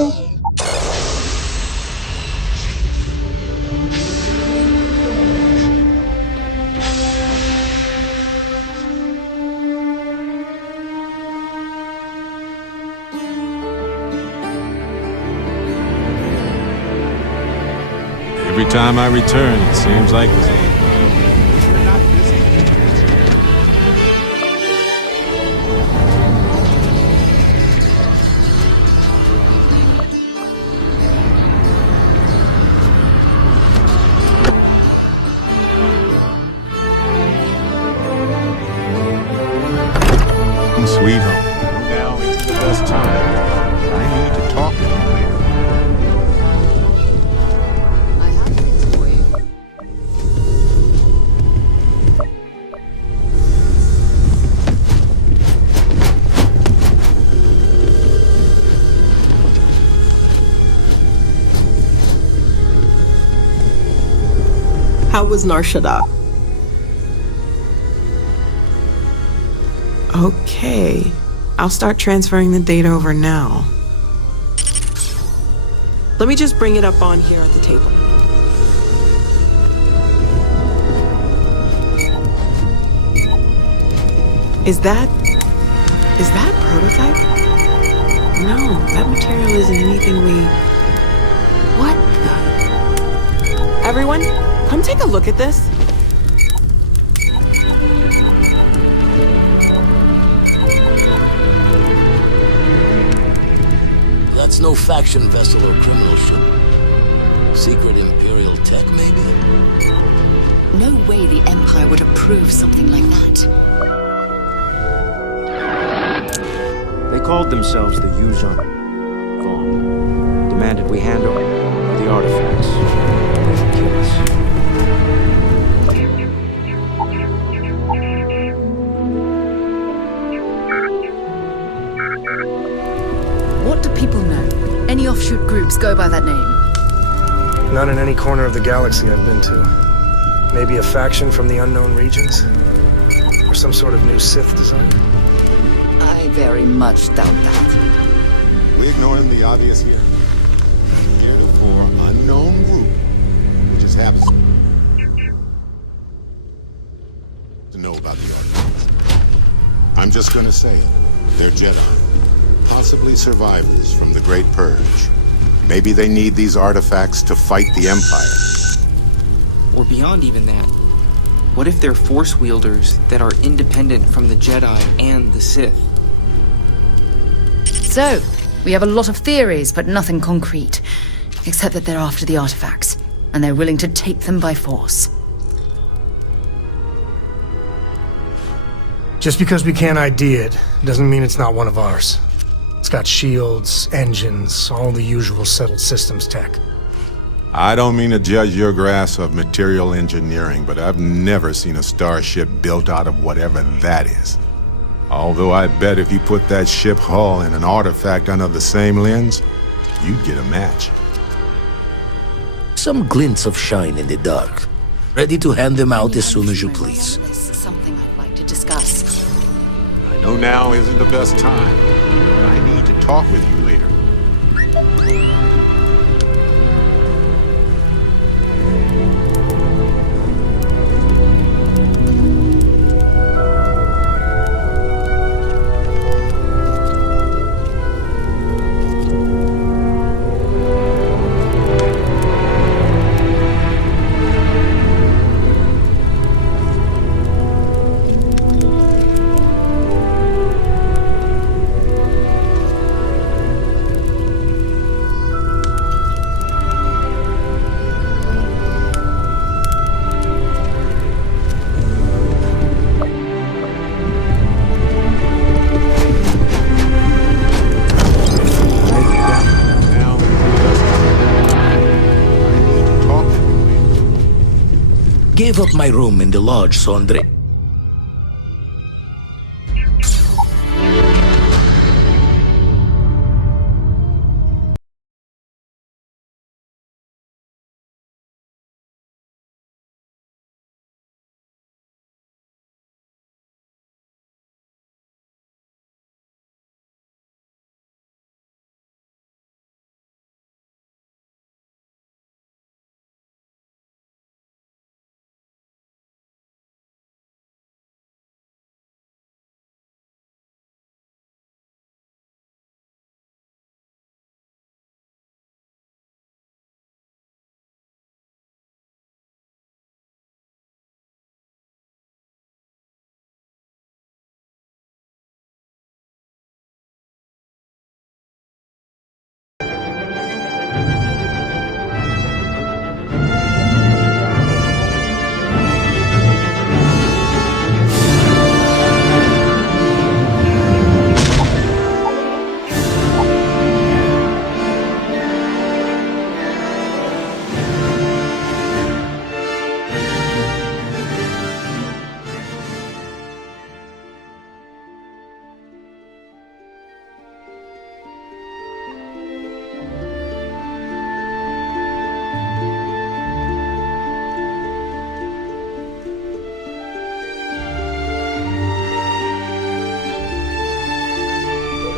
Every time I return, it seems like sweet home. Now is the best time. I need to talk with you later. I have things for you. How was Narshada? Okay, I'll start transferring the data over now. Let me just bring it up on here at the table. Is that prototype? No, that material isn't anything we... What the... Everyone, come take a look at this. That's no faction vessel or criminal ship. Secret Imperial tech, maybe? No way the Empire would approve something like that. They called themselves the Yuzhan. Vaughn demanded we hand over the artifacts. Kill us. What do people know? Any offshoot groups go by that name? None in any corner of the galaxy I've been to. Maybe a faction from the unknown regions? Or some sort of new Sith design? I very much doubt that. We ignoring the obvious here? Heretofore unknown group, which just happens to know about the artifacts. I'm just gonna say it. They're Jedi. Possibly survivors from the Great Purge. Maybe they need these artifacts to fight the Empire. Or beyond even that. What if they're Force wielders that are independent from the Jedi and the Sith? So, we have a lot of theories, but nothing concrete. Except that they're after the artifacts, and they're willing to take them by force. Just because we can't ID it, doesn't mean it's not one of ours. It's got shields, engines, all the usual settled systems tech. I don't mean to judge your grasp of material engineering, but I've never seen a starship built out of whatever that is. Although I bet if you put that ship hull and an artifact under the same lens, you'd get a match. Some glints of shine in the dark. Ready to hand them out as soon as you please. This is something I'd like to discuss. I know now isn't the best time, but I need to talk with you later. Gave up my room in the lodge, Sondre.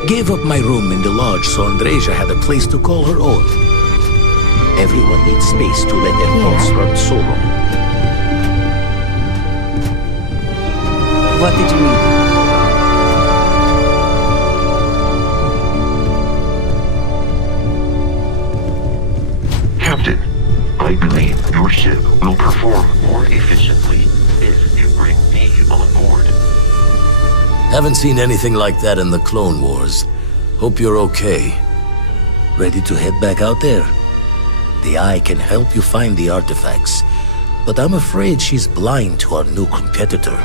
Gave up my room in the lodge so Andreja had a place to call her own. Everyone needs space to let their thoughts run solo. What did you need? Captain, I believe your ship will perform more efficiently if you bring me on board. Haven't seen anything like that in the Clone Wars. Hope you're okay. Ready to head back out there? The Eye can help you find the artifacts, but I'm afraid she's blind to our new competitor.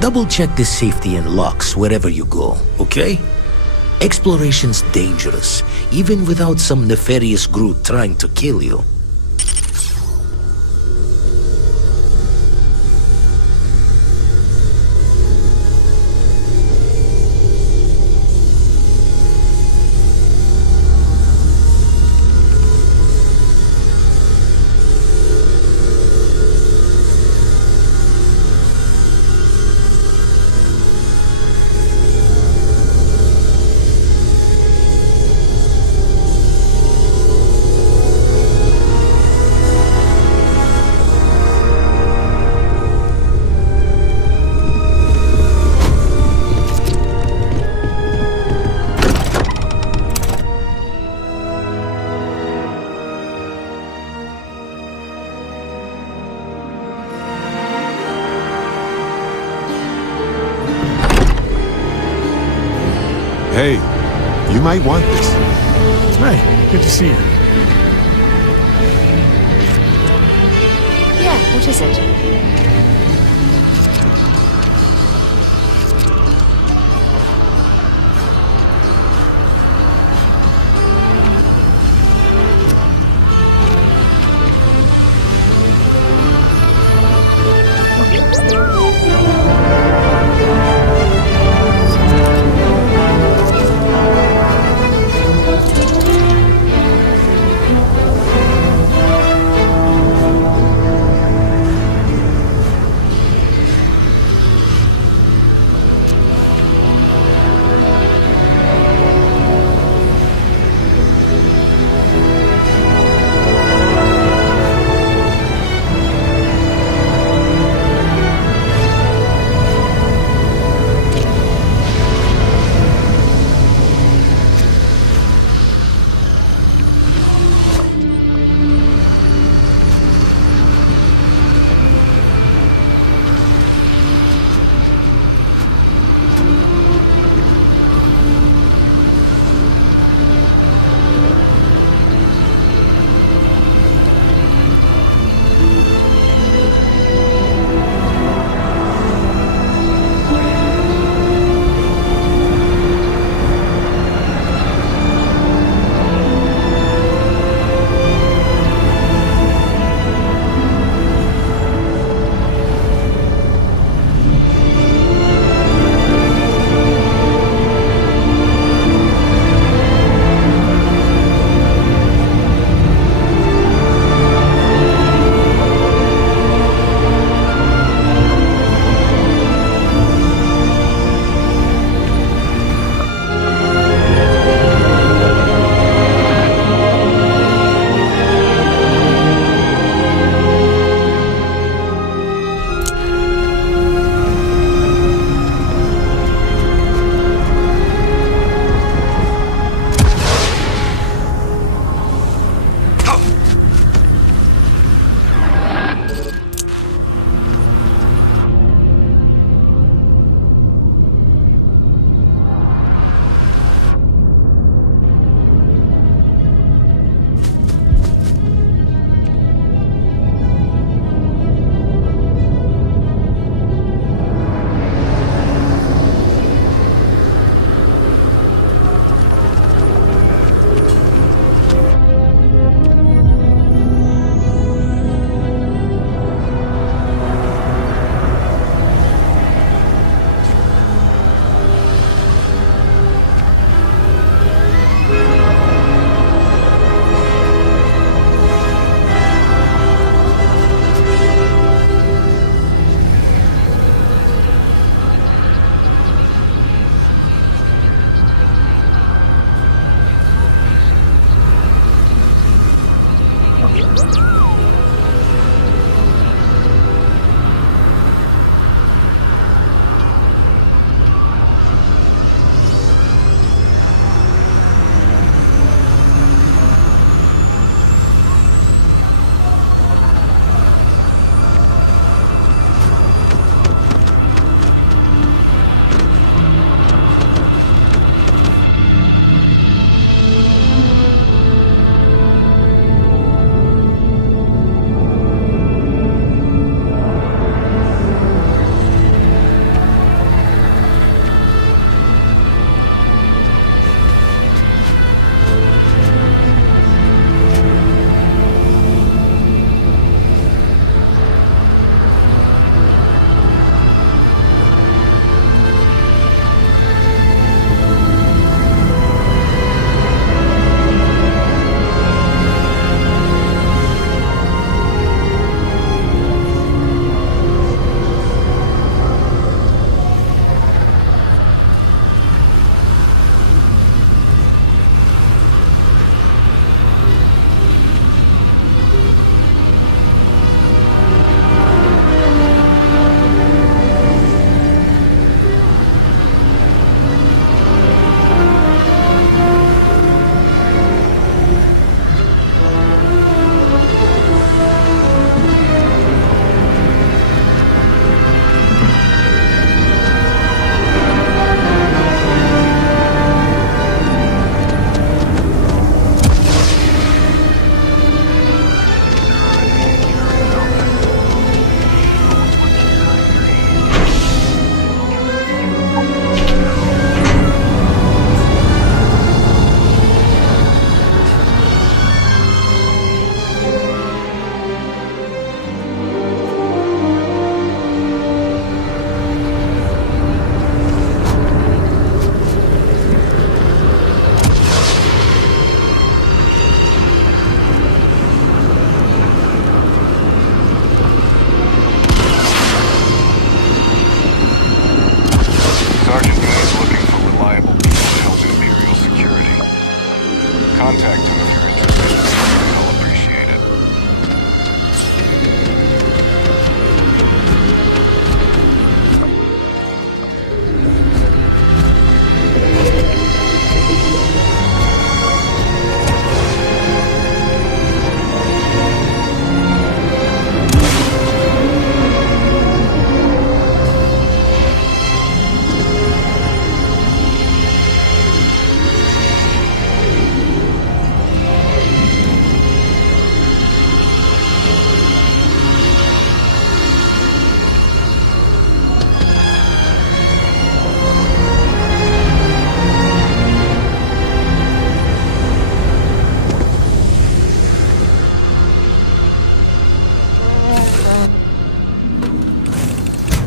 Double-check the safety and locks wherever you go, okay? Exploration's dangerous, even without some nefarious Groot trying to kill you. Hey, you might want this. Hi, good to see you. Yeah, what is it? Contact him if you're interested. I'll appreciate it.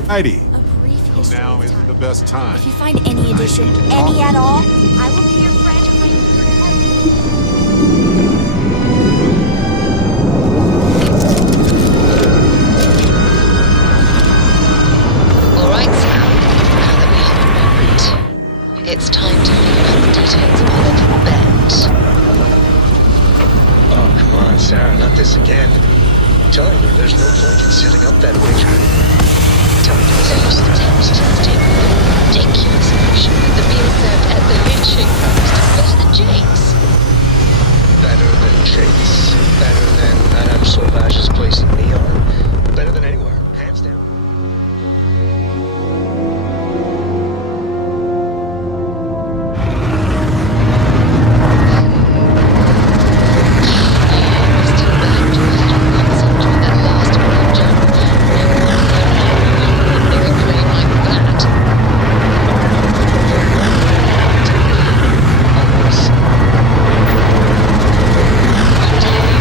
Heidi, A brief history now of isn't time. the best time. If you find any addition, any at all, I will be your friend and All right, Sam. Now that we have a moment, it's time to find out the details of our little bet. Oh, come on, Sarah, not this again. I'm telling you, there's no point in setting up that wager. Those attempts just take ridiculous notion that the meal served at the lynching post is better than Jake's. Better than Jake's. Better than Madame Sauvage's place in Neon. Better than anywhere, hands down. I'm telling you,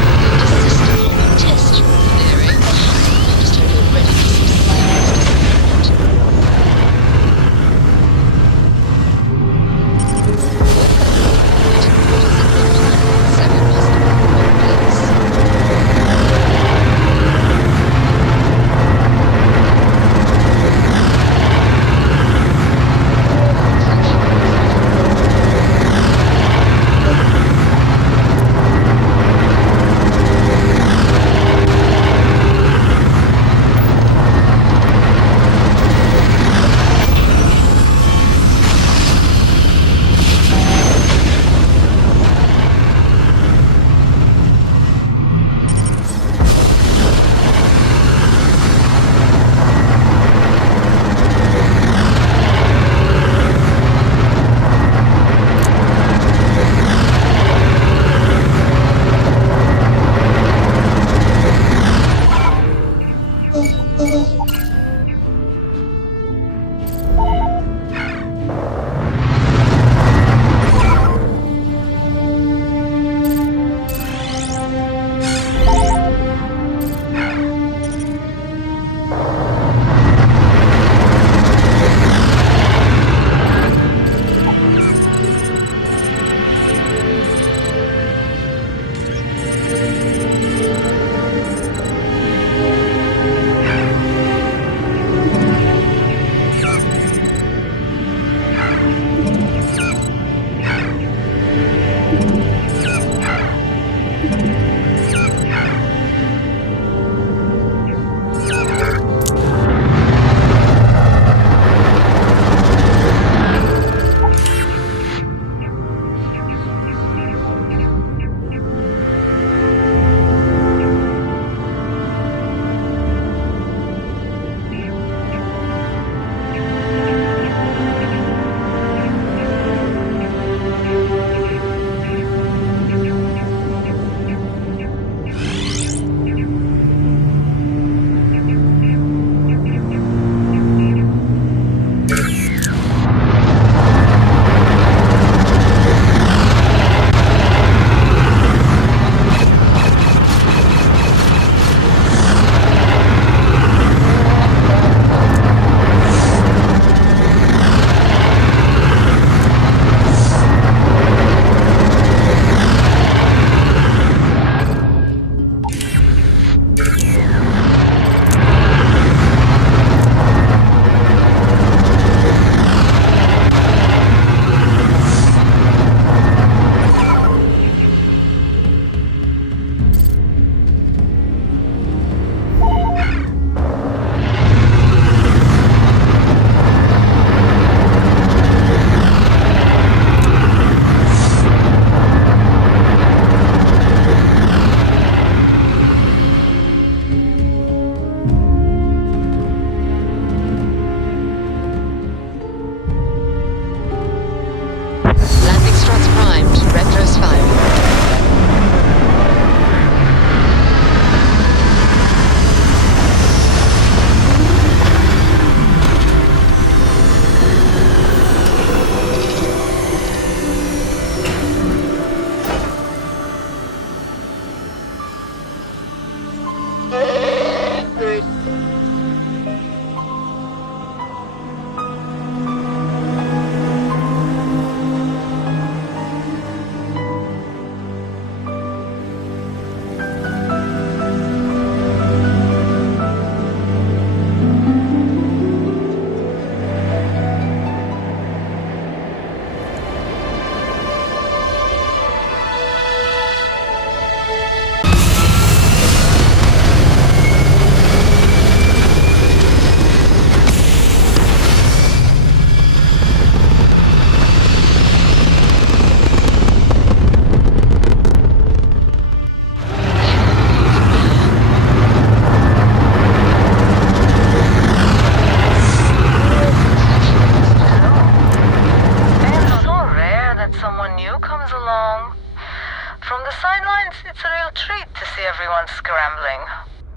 everyone's scrambling.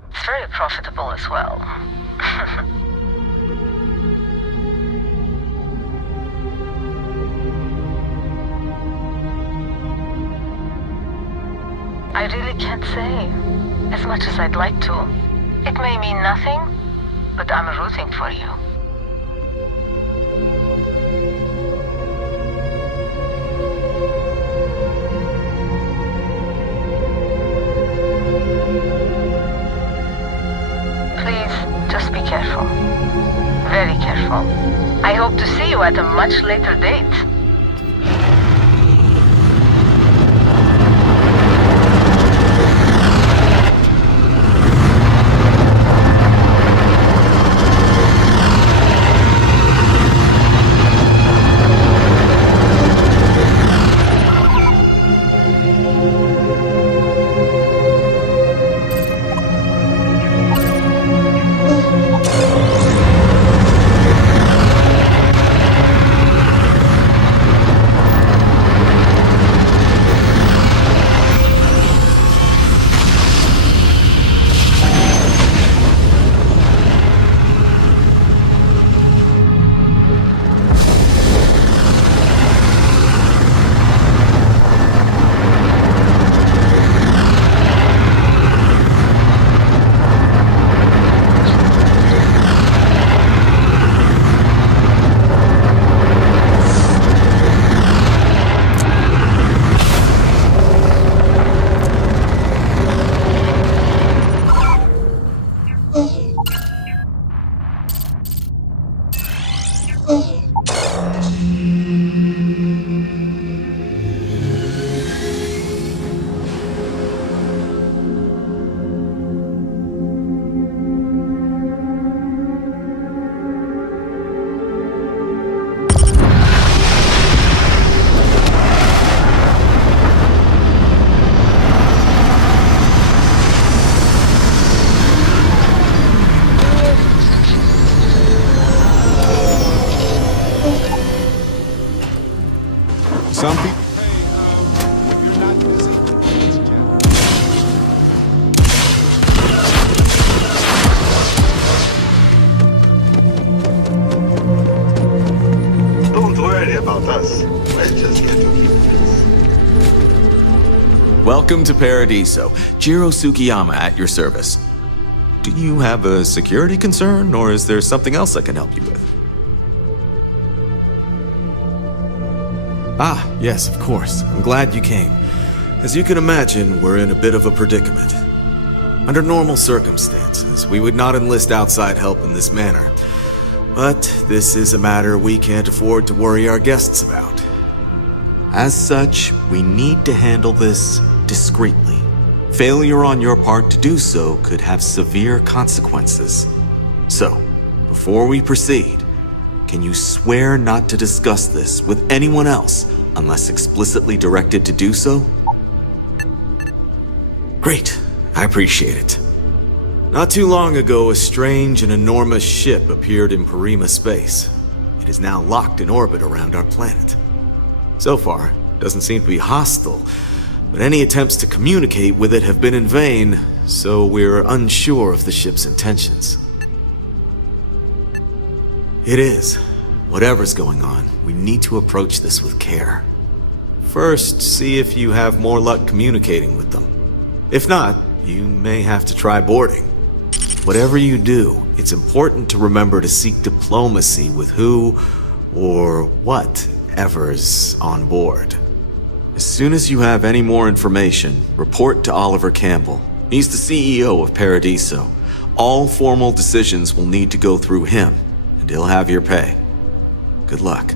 It's very profitable as well. I really can't say, as much as I'd like to. It may mean nothing, but I'm rooting for you. Please, just be careful. Very careful. I hope to see you at a much later date. Some people pay when you're not busy. Don't worry about us. We're just here to keep this. Welcome to Paradiso. Jiro Sugiyama at your service. Do you have a security concern, or is there something else I can help you with? Ah, yes, of course. I'm glad you came. As you can imagine, we're in a bit of a predicament. Under normal circumstances, we would not enlist outside help in this manner. But this is a matter we can't afford to worry our guests about. As such, we need to handle this discreetly. Failure on your part to do so could have severe consequences. So, before we proceed, can you swear not to discuss this with anyone else unless explicitly directed to do so? Great, I appreciate it. Not too long ago, a strange and enormous ship appeared in Parima space. It is now locked in orbit around our planet. So far, it doesn't seem to be hostile, but any attempts to communicate with it have been in vain, so we're unsure of the ship's intentions. It is. Whatever's going on, we need to approach this with care. First, see if you have more luck communicating with them. If not, you may have to try boarding. Whatever you do, it's important to remember to seek diplomacy with who or whatever's on board. As soon as you have any more information, report to Oliver Campbell. He's the CEO of Paradiso. All formal decisions will need to go through him, and he'll have your pay. Good luck.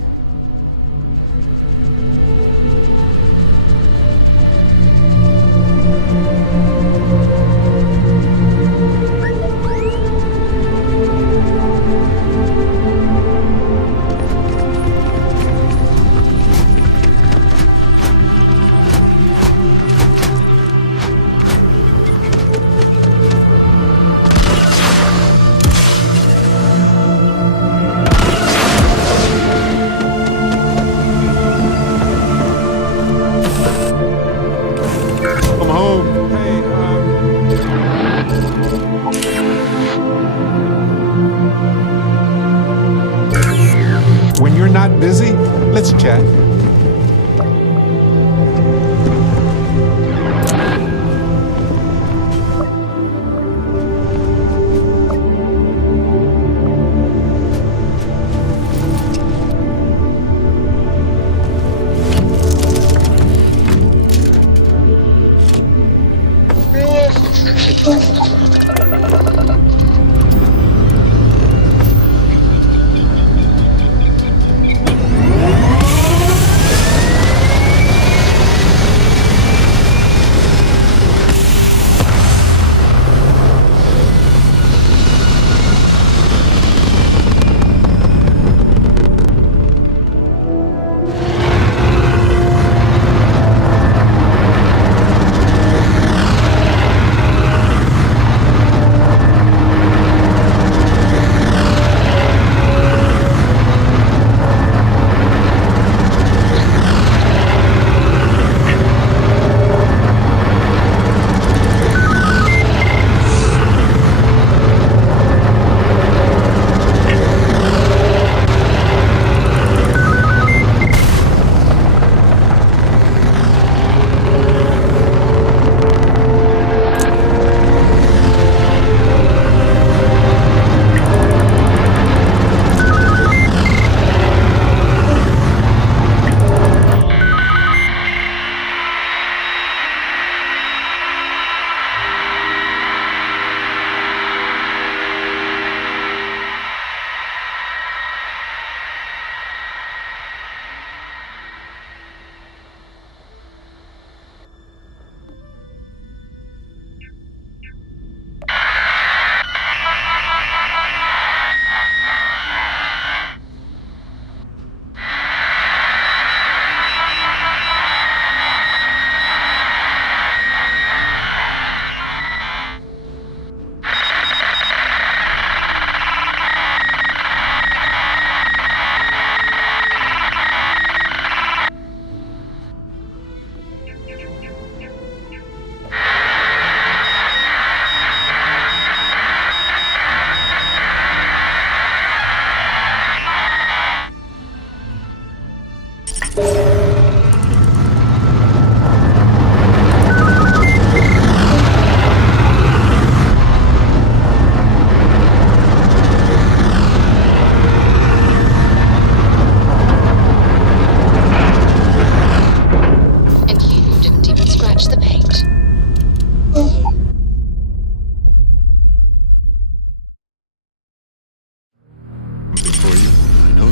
not busy? Let's chat.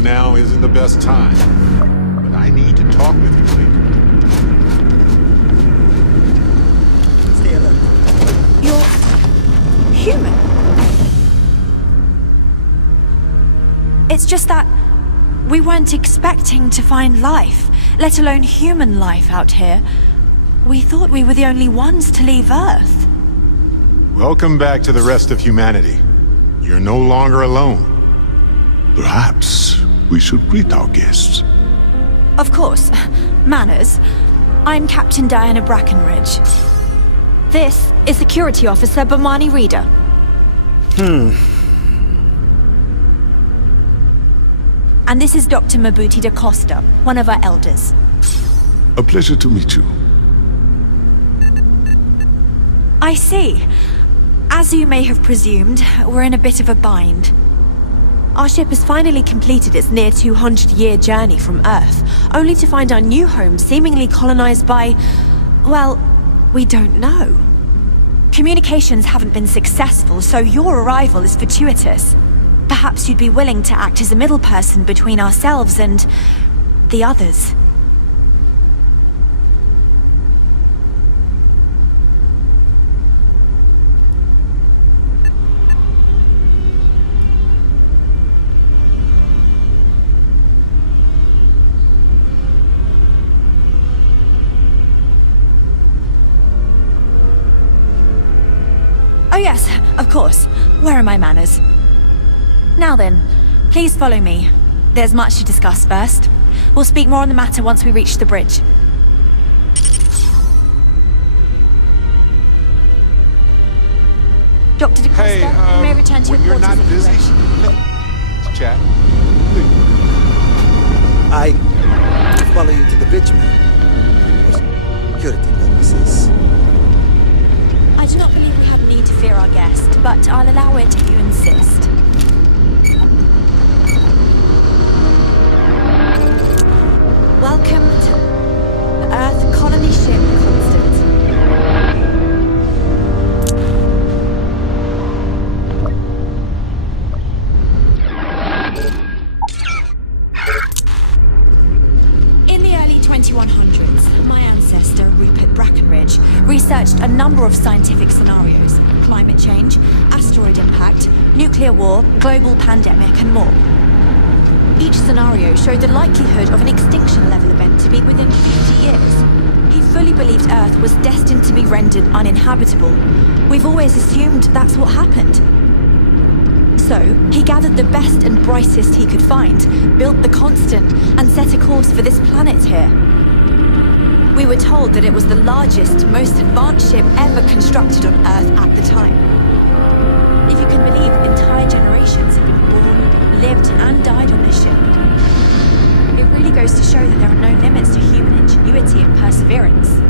Now isn't the best time, but I need to talk with you later. Stay alert. You're human. It's just that we weren't expecting to find life, let alone human life out here. We thought we were the only ones to leave Earth. Welcome back to the rest of humanity. You're no longer alone. Perhaps we should greet our guests. Of course. Manners. I'm Captain Diana Brackenridge. This is Security Officer Bomani Reader. And this is Dr. Mabuti da Costa, one of our elders. A pleasure to meet you. I see. As you may have presumed, we're in a bit of a bind. Our ship has finally completed its near 200-year journey from Earth, only to find our new home seemingly colonized by... well, we don't know. Communications haven't been successful, so your arrival is fortuitous. Perhaps you'd be willing to act as a middle person between ourselves and... the others. Oh yes, of course. Where are my manners? Now then, please follow me. There's much to discuss first. We'll speak more on the matter once we reach the bridge. Dr. Da Costa, you may return to your quarters. You're not busy. Let's chat. I follow you to the bridge, ma'am. Security purposes. I do not believe we have need to fear our guest, but I'll allow it if you insist. Welcome to Earth Colony Ship Constant. In the early 2100s, my ancestor, Rupert Brackenridge, researched a number of scientific scenarios: climate change, asteroid impact, nuclear war, global pandemic, and more. Each scenario showed the likelihood of an extinction-level event to be within 50 years. He fully believed Earth was destined to be rendered uninhabitable. We've always assumed that's what happened. So, he gathered the best and brightest he could find, built the Constant, and set a course for this planet here. We were told that it was the largest, most advanced ship ever constructed on Earth at the time. If you can believe, entire generations have been born, lived, and died on this ship. It really goes to show that there are no limits to human ingenuity and perseverance.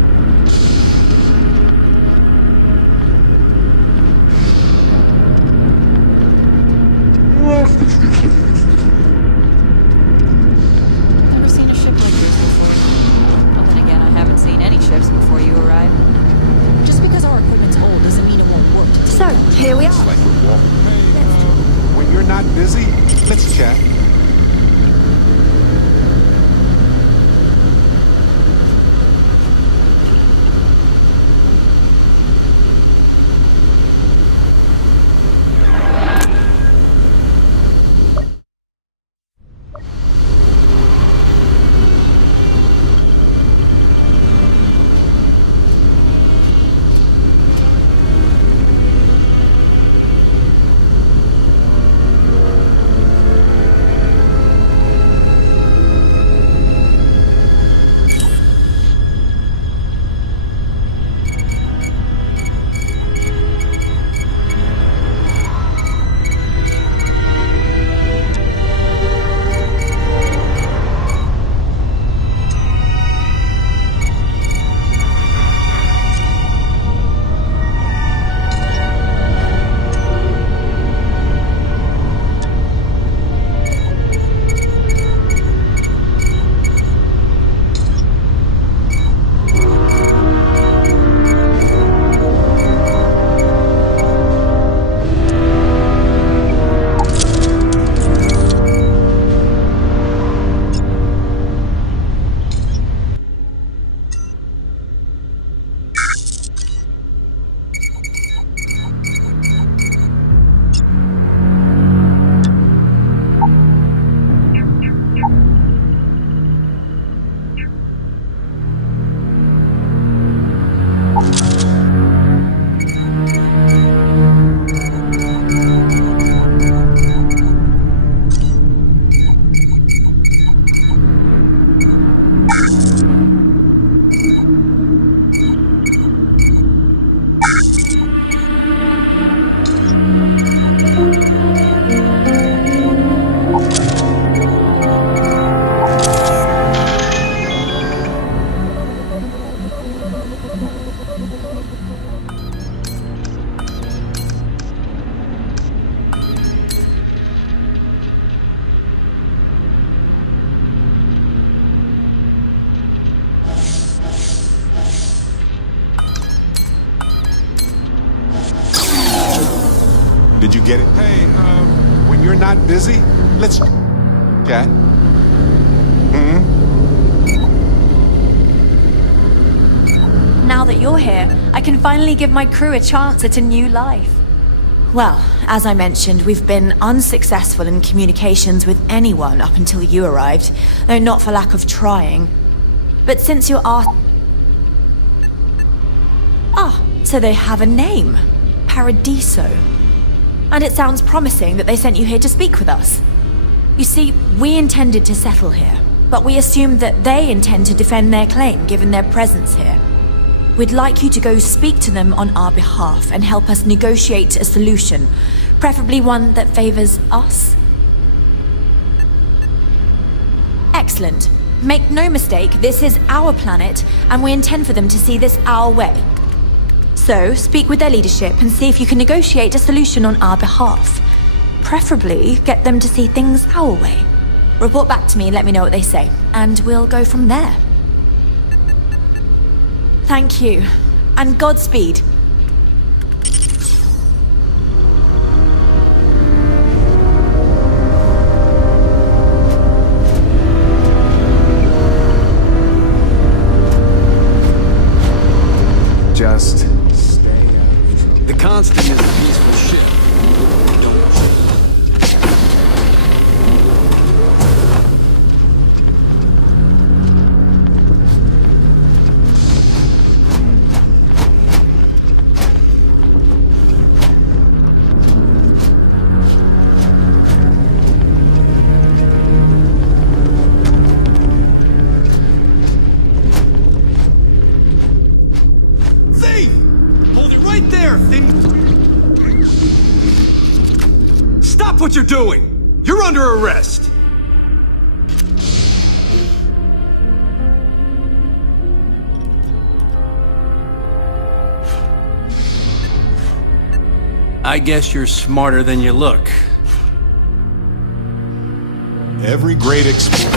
Never seen a ship like yours before. Well, then again, I haven't seen any ships before you arrived. Just because our equipment's old doesn't mean it won't work. So, here we are. When you're not busy, let's chat. Did you get it? Hey, when you're not busy, let's chat. Now that you're here, I can finally give my crew a chance at a new life. Well, as I mentioned, we've been unsuccessful in communications with anyone up until you arrived, though not for lack of trying. But since you're so they have a name. Paradiso. And it sounds promising that they sent you here to speak with us. You see, we intended to settle here, but we assumed that they intend to defend their claim given their presence here. We'd like you to go speak to them on our behalf and help us negotiate a solution, preferably one that favors us. Excellent. Make no mistake, this is our planet, and we intend for them to see this our way. So, speak with their leadership and see if you can negotiate a solution on our behalf. Preferably, get them to see things our way. Report back to me and let me know what they say, and we'll go from there. Thank you, and Godspeed. Just stay out of trouble. The Constant is a peaceful ship. Stop what you're doing! You're under arrest! I guess you're smarter than you look. Every great explorer.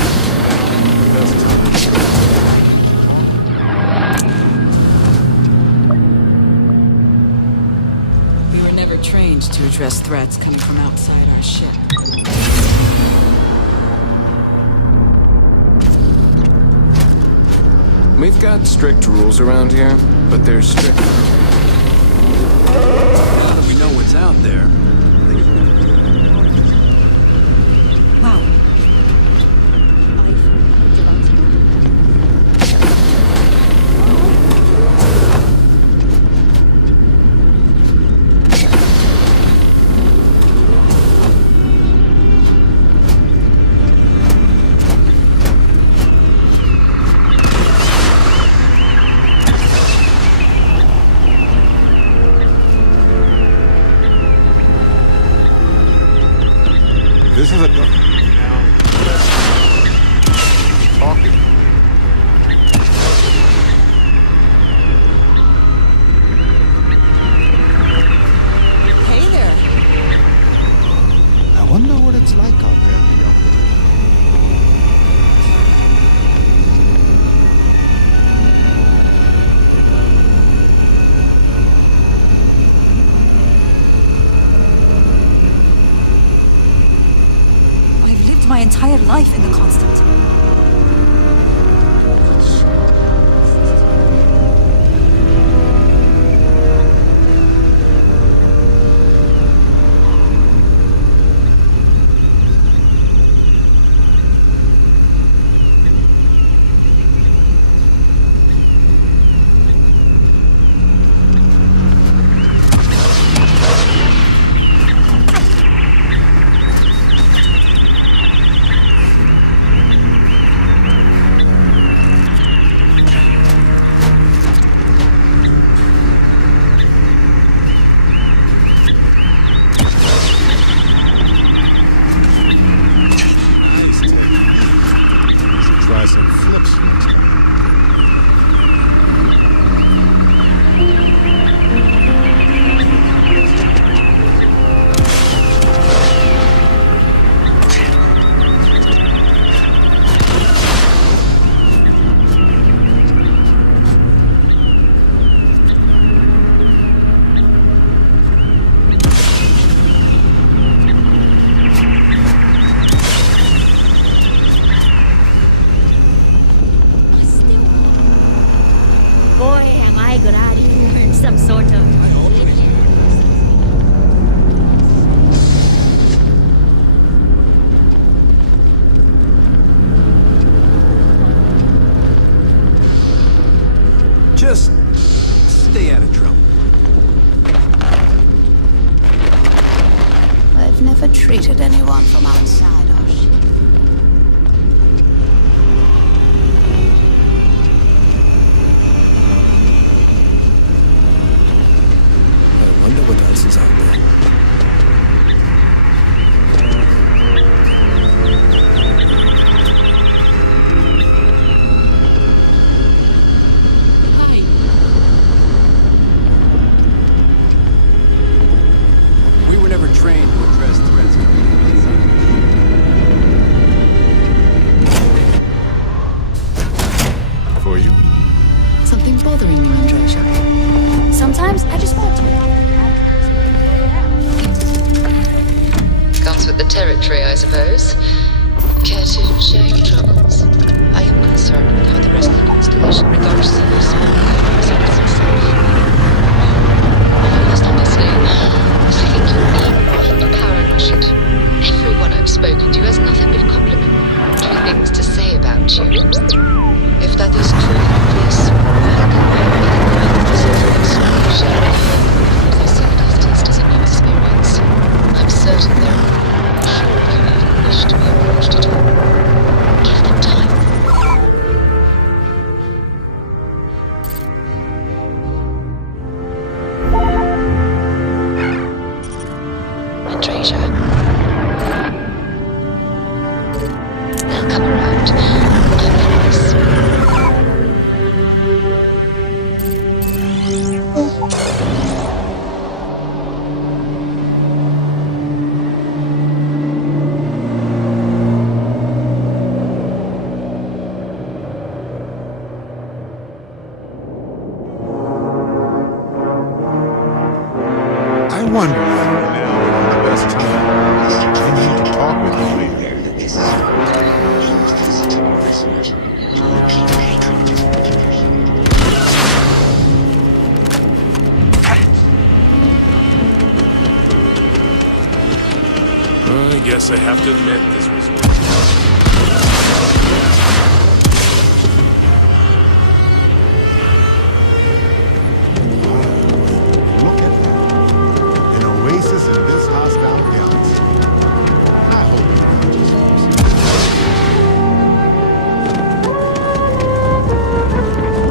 We were never trained to address threats coming from outside our ship. We've got strict rules around here, but they're strict. Now that we know what's out there. Wow. This is a talking. Hey there. I wonder what it's like out there beyond. My entire life in the Constant. Try some flips. Boy, am I glad you weren't some sort of... Just stay out of trouble. I've never treated anyone from outside our ship. I wonder what else is out there. trained to address threats coming from outside. For you? Something bothering you, Andreja? Sometimes I just want to. Comes with the territory, I suppose. Care to share your troubles? I am concerned with how the rest of the constellation regards civil smuggling and honest, honestly, I think you're being paranoid. Everyone I've spoken to has nothing but complimentary things to say about you. If that is truly obvious, facilities test is a new experience. I'm certain there are sure if you even wish to be approached at all. Give them time. Andreja. They'll come around. I promise. I wonder now the best time. I need to talk with you later. I guess I have to admit this was... Look at that. An oasis in this hostile galaxy. I hope it's not just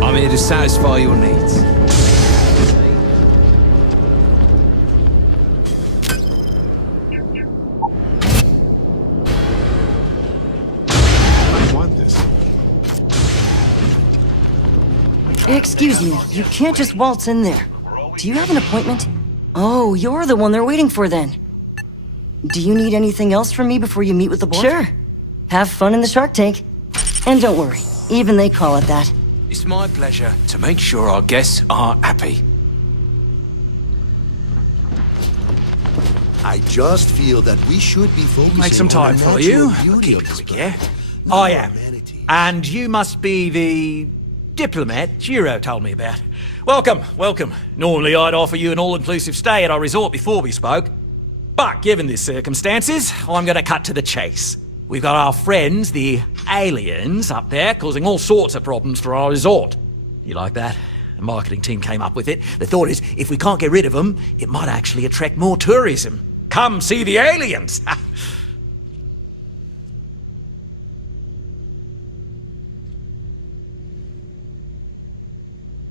I'm here to satisfy your needs. I want this. Excuse me, you can't just waltz in there. Do you have an appointment? Oh, you're the one they're waiting for then. Do you need anything else from me before you meet with the board? Sure. Have fun in the shark tank. And don't worry, even they call it that. It's my pleasure to make sure our guests are happy. I just feel that we should be focusing Make some time on the for natural you. beauty Keep of it this quick, yeah? planet. I am. And you must be the diplomat Jiro told me about. Welcome, welcome. Normally I'd offer you an all-inclusive stay at our resort before we spoke. But given the circumstances, I'm gonna cut to the chase. We've got our friends, the aliens, up there causing all sorts of problems for our resort. You like that? The marketing team came up with it. The thought is, if we can't get rid of them, it might actually attract more tourism. Come see the aliens!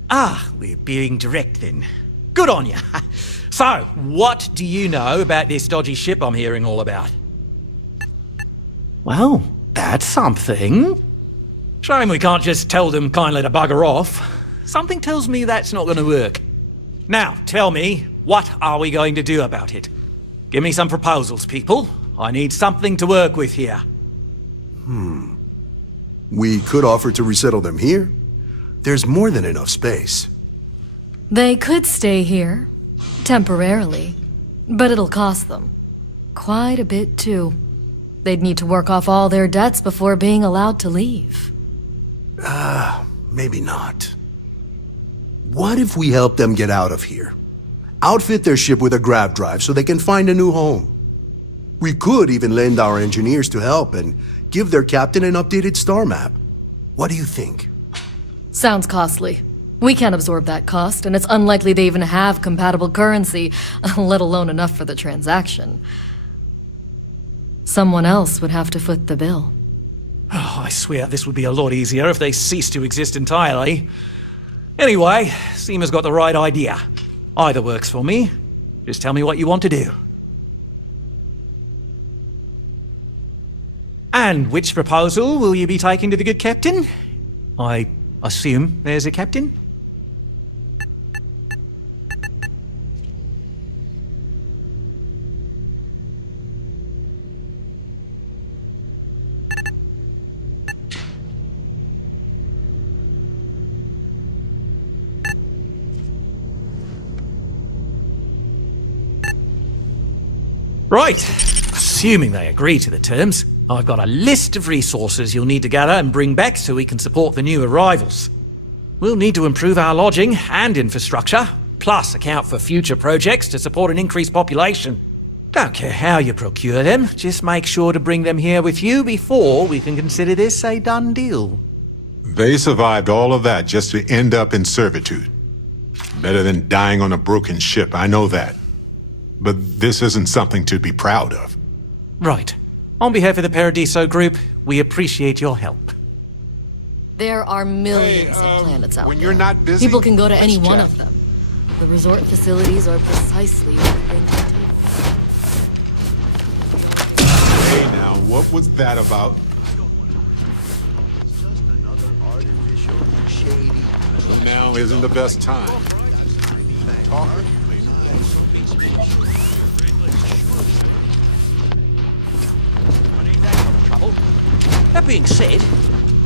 Ah, we're being direct then. Good on you. So, what do you know about this dodgy ship I'm hearing all about? Well, that's something. Shame we can't just tell them kindly to bugger off. Something tells me that's not going to work. Now, tell me, what are we going to do about it? Give me some proposals, people. I need something to work with here. We could offer to resettle them here. There's more than enough space. They could stay here, temporarily, but it'll cost them. Quite a bit, too. They'd need to work off all their debts before being allowed to leave. Maybe not. What if we help them get out of here? Outfit their ship with a grav drive so they can find a new home. We could even lend our engineers to help and give their captain an updated star map. What do you think? Sounds costly. We can't absorb that cost, and it's unlikely they even have compatible currency, let alone enough for the transaction. Someone else would have to foot the bill. Oh, I swear this would be a lot easier if they ceased to exist entirely. Anyway, Seema's got the right idea. Either works for me. Just tell me what you want to do. And which proposal will you be taking to the good captain? I assume there's a captain? Right. Assuming they agree to the terms, I've got a list of resources you'll need to gather and bring back so we can support the new arrivals. We'll need to improve our lodging and infrastructure, plus account for future projects to support an increased population. Don't care how you procure them, just make sure to bring them here with you before we can consider this a done deal. They survived all of that just to end up in servitude. Better than dying on a broken ship, I know that. But this isn't something to be proud of. Right. On behalf of the Paradiso Group, we appreciate your help. There are millions of planets out when there. you're not busy, People can go to let's any one chat. of them. The resort facilities are precisely what they bring to the table. Hey now, what was that about? So now isn't the best time. Talk with me. That being said,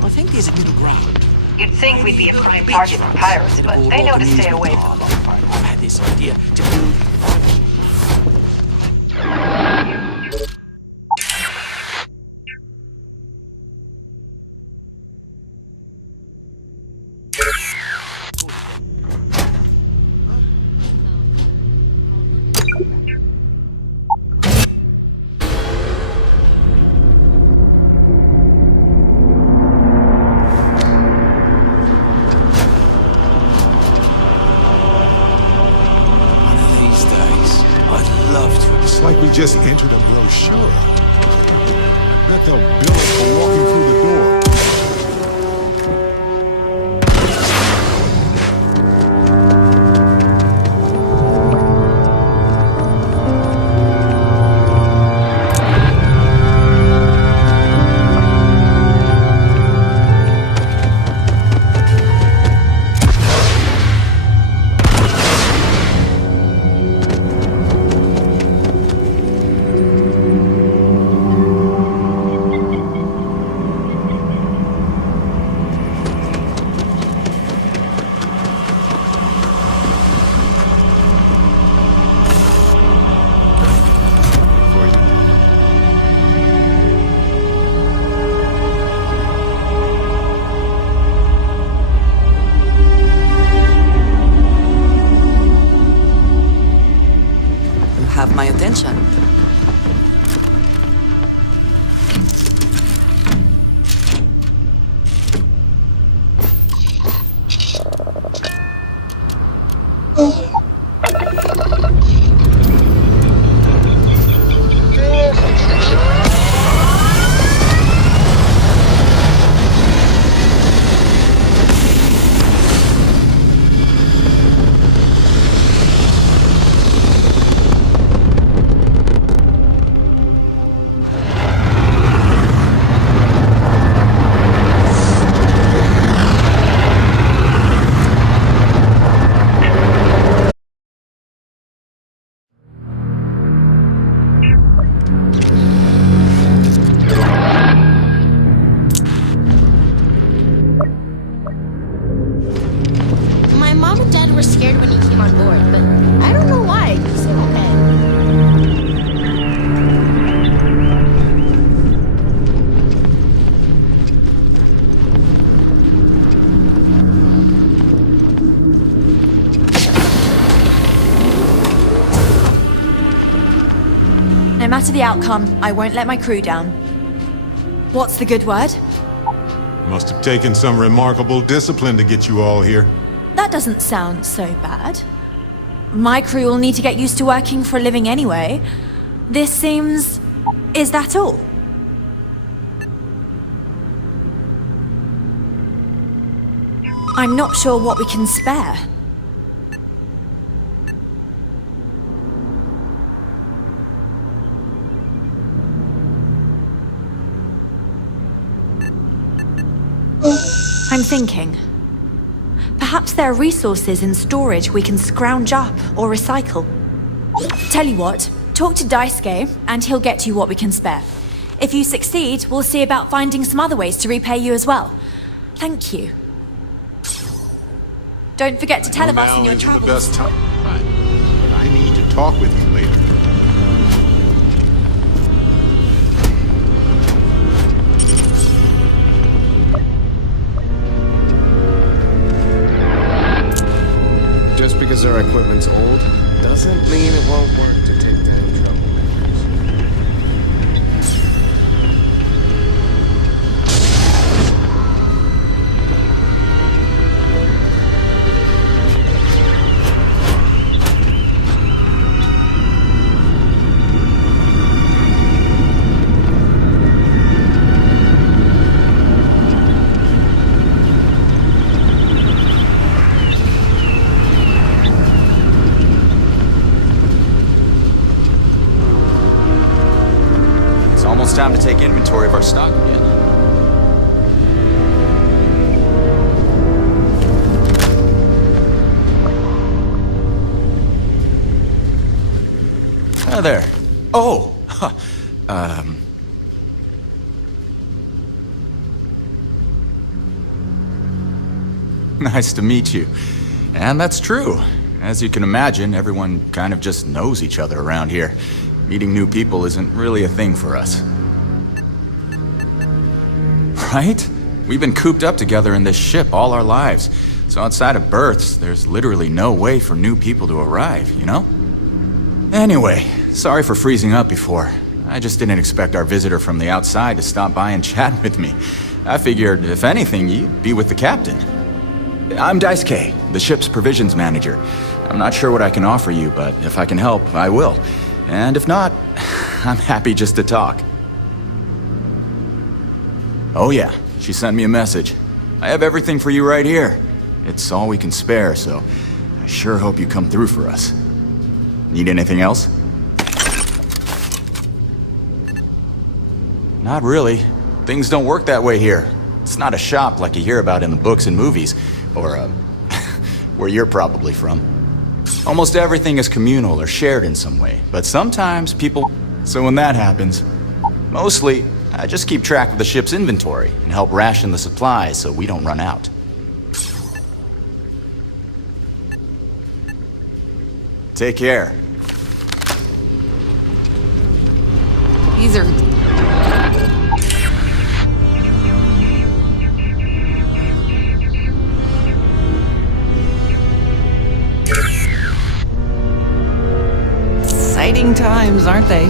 I think there's a middle ground. You'd think we'd be a prime target for pirates, but they know to stay away from them. I've had this idea to build... It's like we just entered a brochure. I bet they'll bill us for walking through the door. Have my attention. My mom and dad were scared when he came on board, but I don't know why. He seemed okay. No matter the outcome, I won't let my crew down. What's the good word? Must have taken some remarkable discipline to get you all here. That doesn't sound so bad. My crew will need to get used to working for a living anyway. This seems... Is that all? I'm not sure what we can spare. I'm thinking. Perhaps there are resources in storage we can scrounge up or recycle. Tell you what, talk to Daisuke and he'll get you what we can spare. If you succeed, we'll see about finding some other ways to repay you as well. Thank you. Don't forget to tell of us in your travels. The best time, but I need to talk with you later. don't want to take any trouble. It's time to take inventory of our stock again. Hi there. Oh! Nice to meet you. And that's true. As you can imagine, everyone kind of just knows each other around here. Meeting new people isn't really a thing for us. Right? We've been cooped up together in this ship all our lives. So outside of births, there's literally no way for new people to arrive, you know? Anyway, sorry for freezing up before. I just didn't expect our visitor from the outside to stop by and chat with me. I figured, if anything, you'd be with the captain. I'm Daisuke, the ship's provisions manager. I'm not sure what I can offer you, but if I can help, I will. And if not, I'm happy just to talk. Oh yeah, she sent me a message. I have everything for you right here. It's all we can spare, so I sure hope you come through for us. Need anything else? Not really. Things don't work that way here. It's not a shop like you hear about in the books and movies, or, where you're probably from. Almost everything is communal or shared in some way, but sometimes people... So when that happens, mostly, I just keep track of the ship's inventory and help ration the supplies so we don't run out. Take care. These are... exciting times, aren't they?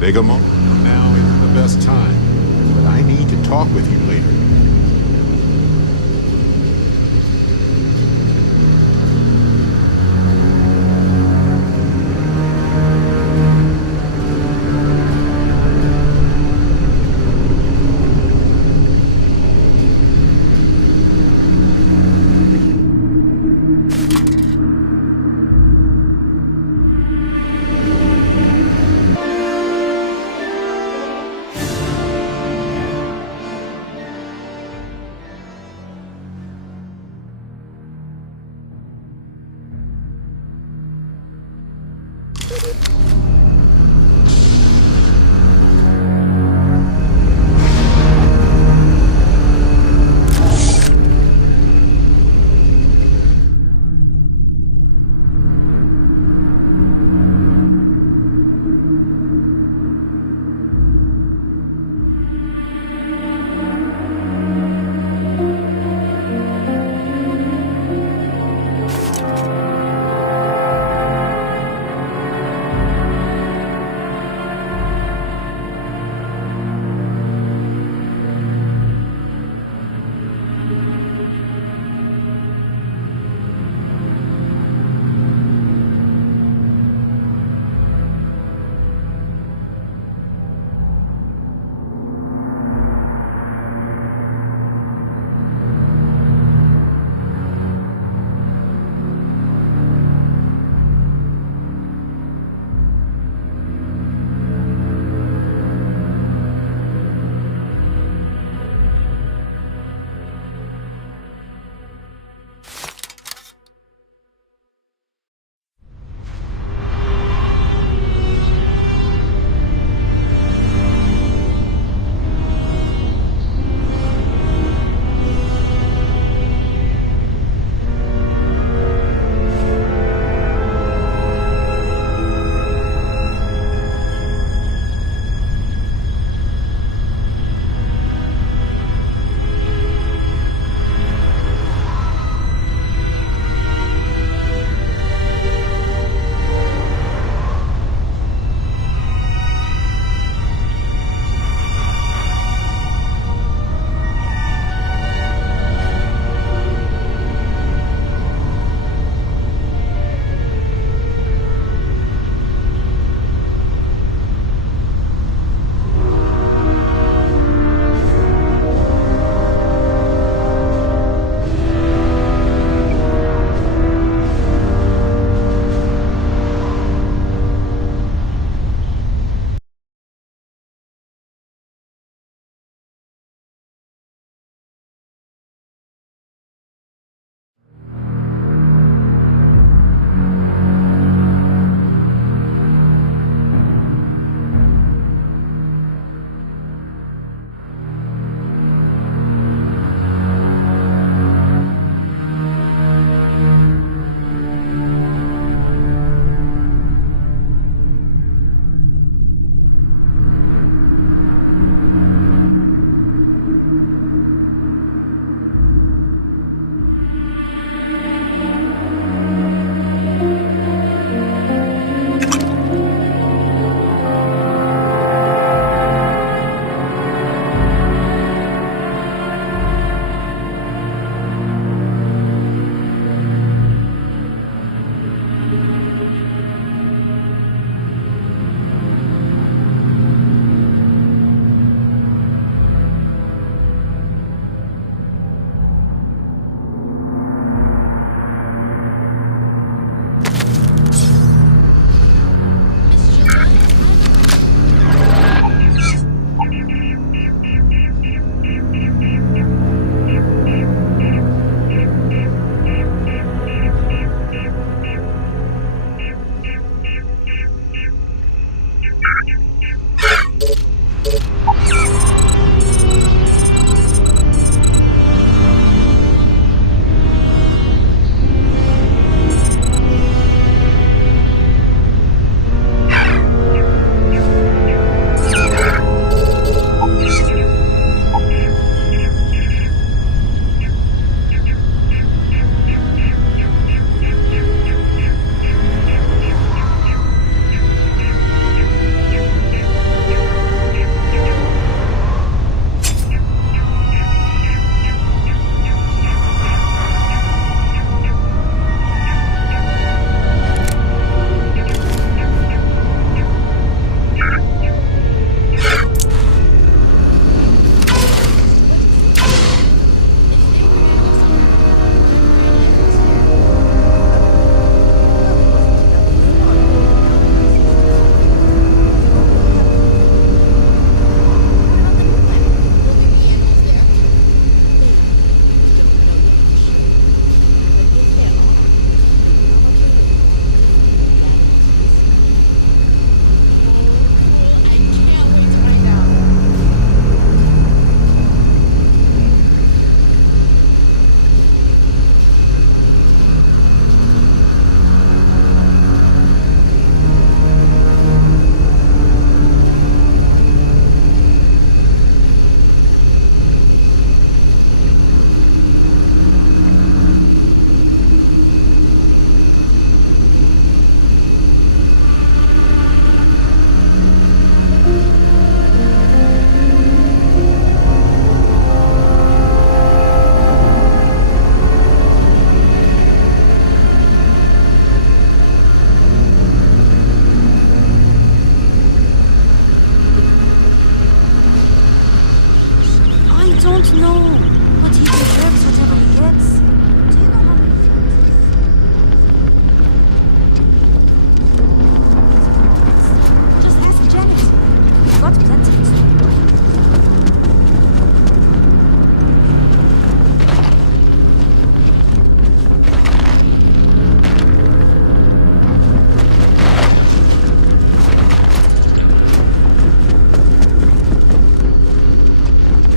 Bigamon, now isn't the best time, but I need to talk with you later. I don't know, but he deserves whatever he gets. Do you know how many just ask Janet. We've got plenty of time.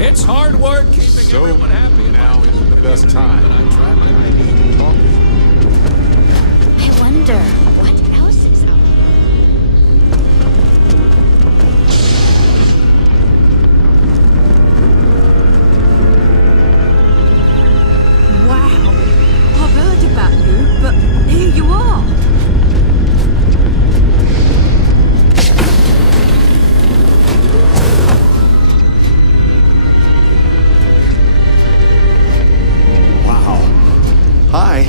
It's hard work keeping everyone happy. Now isn't the best time. I wonder what else is up. Wow. I've heard about you, but here you are. Hi.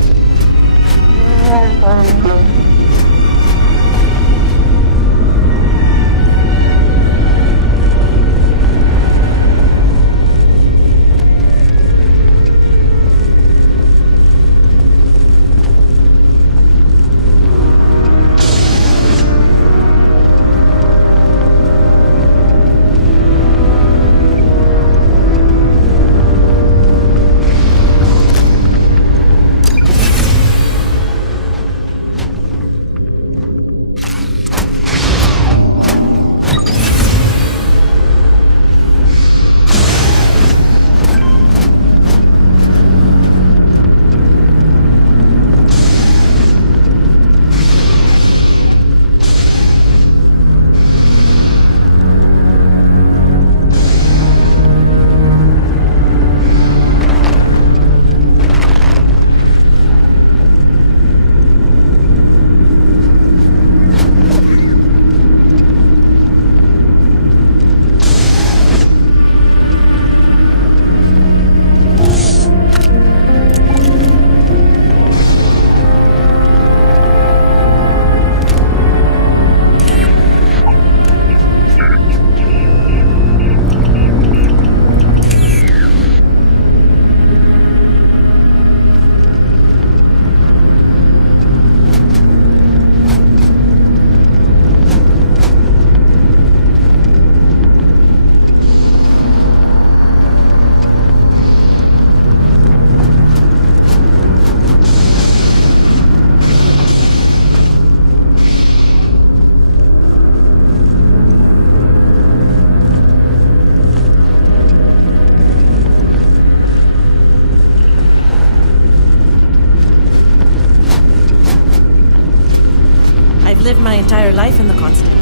I've lived my entire life in the constant.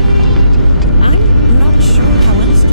I'm not sure how else to.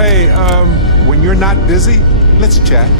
Hey, when you're not busy, let's chat.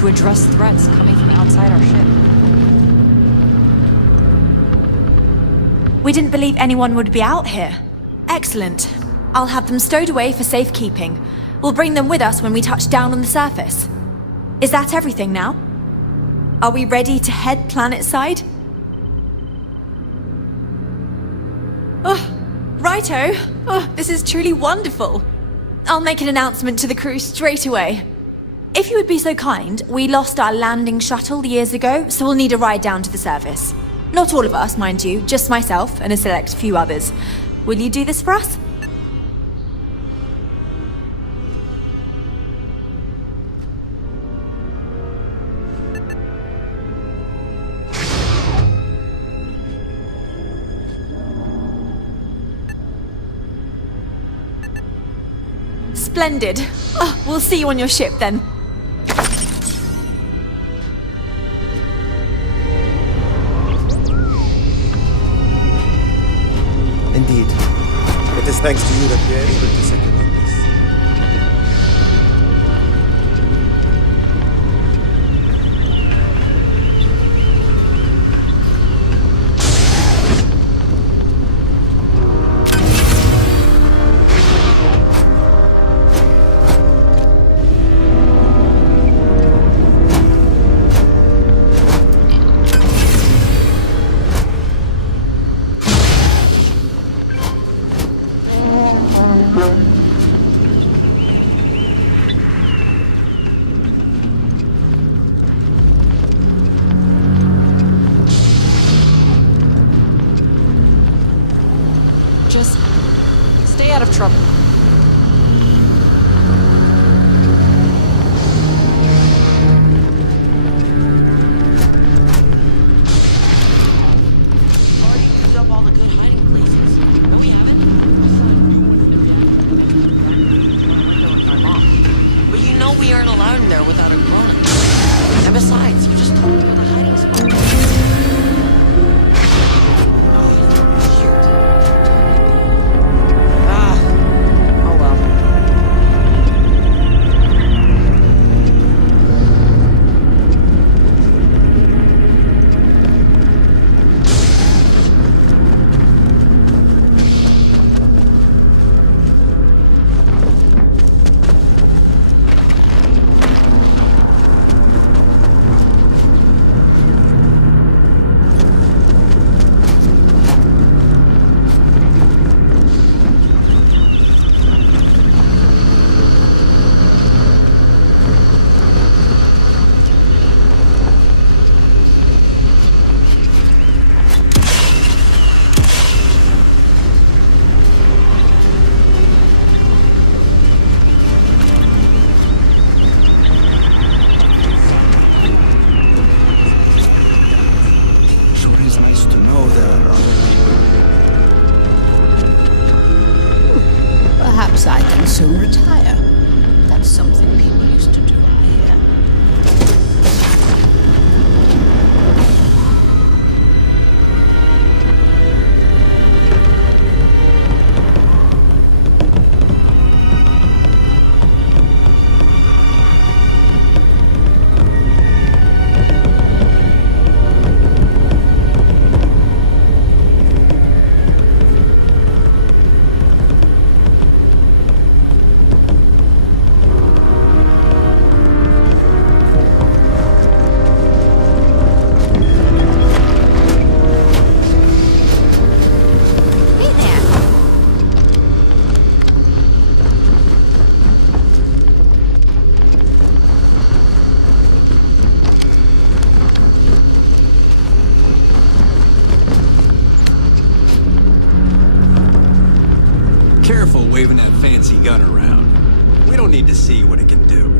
to address threats coming from outside our ship. We didn't believe anyone would be out here. Excellent. I'll have them stowed away for safekeeping. We'll bring them with us when we touch down on the surface. Is that everything now? Are we ready to head planetside? Oh, righto. Oh, this is truly wonderful. I'll make an announcement to the crew straight away. If you would be so kind, we lost our landing shuttle years ago, so we'll need a ride down to the surface. Not all of us, mind you, just myself and a select few others. Will you do this for us? Splendid. Oh, we'll see you on your ship then. Indeed. It is thanks to you that we are able to secure this. Just stay out of trouble. We've already used up all the good hiding places. No, we haven't. But you know we aren't allowed in there without a Corona. And besides, you just told me where the hiding spot was. Perhaps I can soon retire. That's something people used to do here. Careful waving that fancy gun around. We don't need to see what it can do.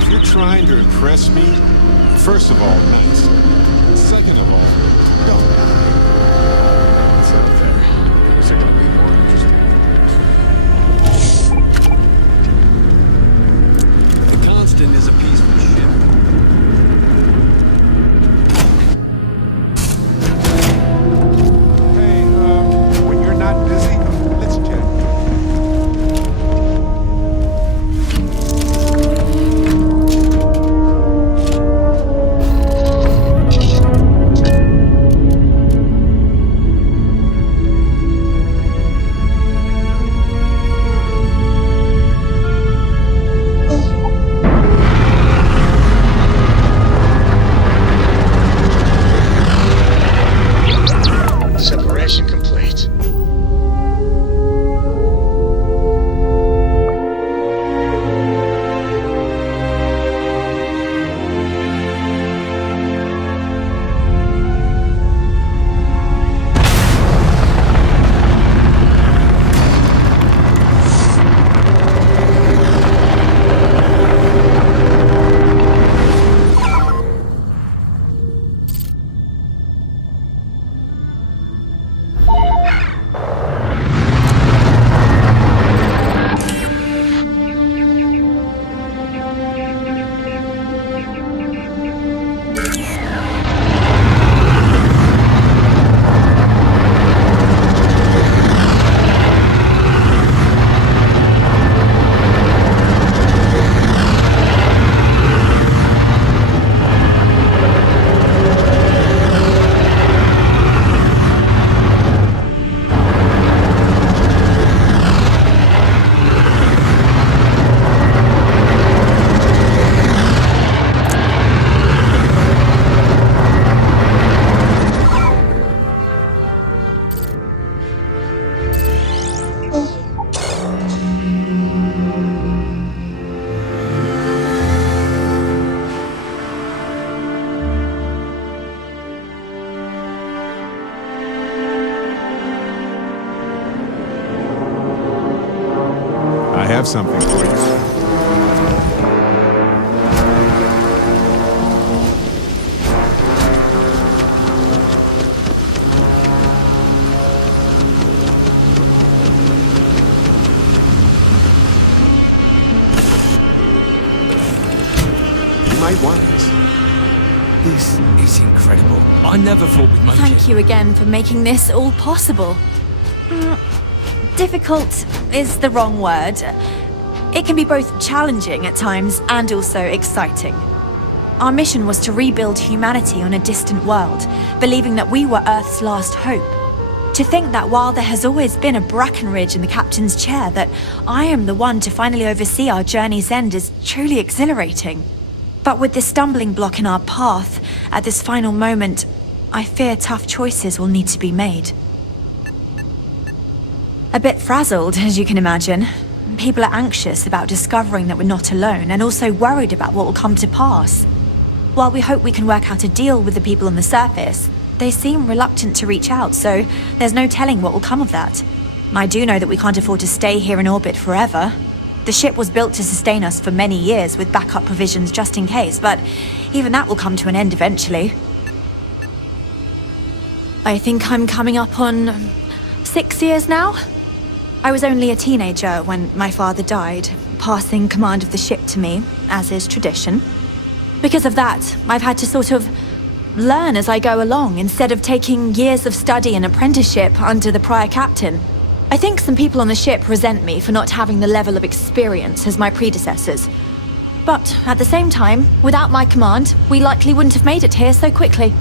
If you're trying to impress me, first of all, nice. Second of all, don't die. It's not fair. Things are gonna be more interesting. Captain is a peaceful ship. When you're not busy, let's chat. Separation complete. I have something for you. You might want this. This is incredible. I never thought we'd make Thank you again for making this all possible. Difficult is the wrong word. It can be both challenging at times and also exciting. Our mission was to rebuild humanity on a distant world, believing that we were Earth's last hope. To think that while there has always been a Brackenridge in the captain's chair, that I am the one to finally oversee our journey's end is truly exhilarating. But with this stumbling block in our path, at this final moment, I fear tough choices will need to be made. A bit frazzled, as you can imagine. People are anxious about discovering that we're not alone, and also worried about what will come to pass. While we hope we can work out a deal with the people on the surface, they seem reluctant to reach out, so there's no telling what will come of that. I do know that we can't afford to stay here in orbit forever. The ship was built to sustain us for many years with backup provisions just in case, but even that will come to an end eventually. I think I'm coming up on 6 years now. I was only a teenager when my father died, passing command of the ship to me, as is tradition. Because of that, I've had to sort of learn as I go along, instead of taking years of study and apprenticeship under the prior captain. I think some people on the ship resent me for not having the level of experience as my predecessors. But at the same time, without my command, we likely wouldn't have made it here so quickly.